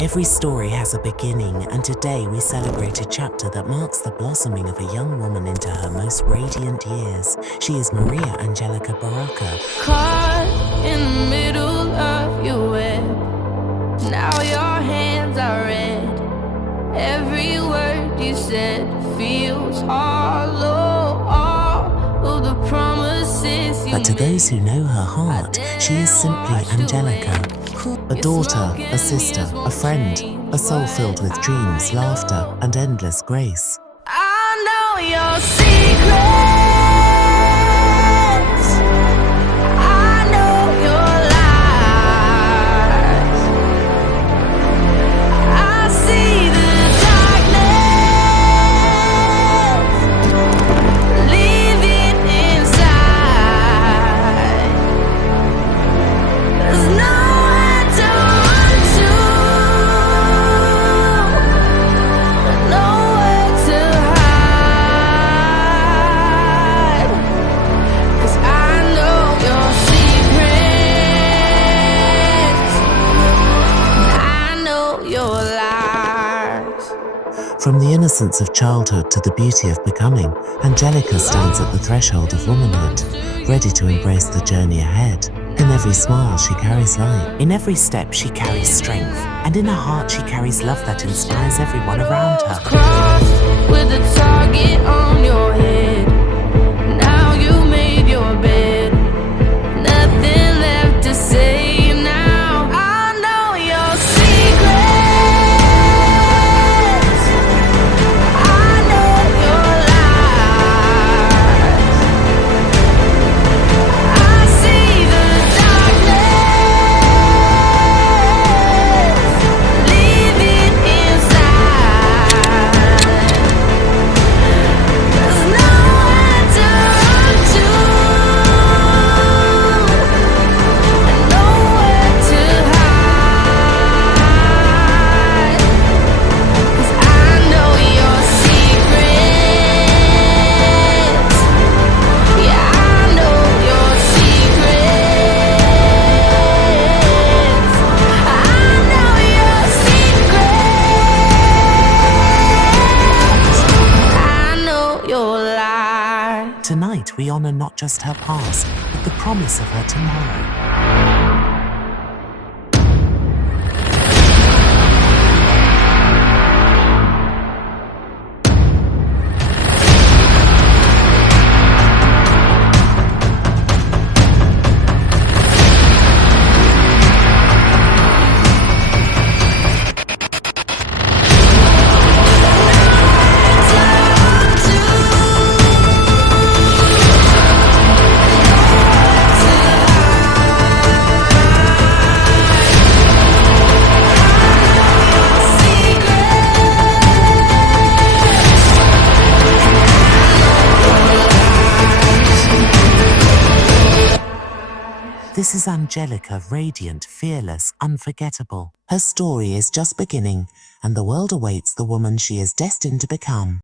Every story has a beginning, and today we celebrate a chapter that marks the blossoming of a young woman into her most radiant years. She is Maria Angelica Baracca. Caught in the middle of your web, now your hands are red. Every word you said feels hollow. All of the promises you But to made, those who know her heart, she is simply Angelica. A daughter, a sister, a friend, a soul filled with dreams, laughter, and endless grace. I know your secrets. I know your lies. I see the darkness living inside. There's nowhere to run to, nowhere to hide. 'Cause I know your secrets, I know your lies. From the innocence of childhood to the beauty of becoming, Angelica stands at the threshold of womanhood, ready to embrace the journey ahead. In every smile she carries light. In every step she carries strength. And in her heart she carries love that inspires everyone around her. Crossed with a target on your head. Now you made your bed. Nothing left to say now. I know your secrets. I know your lies. I see the darkness living inside. There's nowhere to run to, and nowhere to hide. 'Cause I know your secrets. Yeah, I know your secrets. I know your secrets. I know your lies. Tonight we honor not just her past, but the promise of her tomorrow. This is Angelica, radiant, fearless, unforgettable. Her story is just beginning, and the world awaits the woman she is destined to become.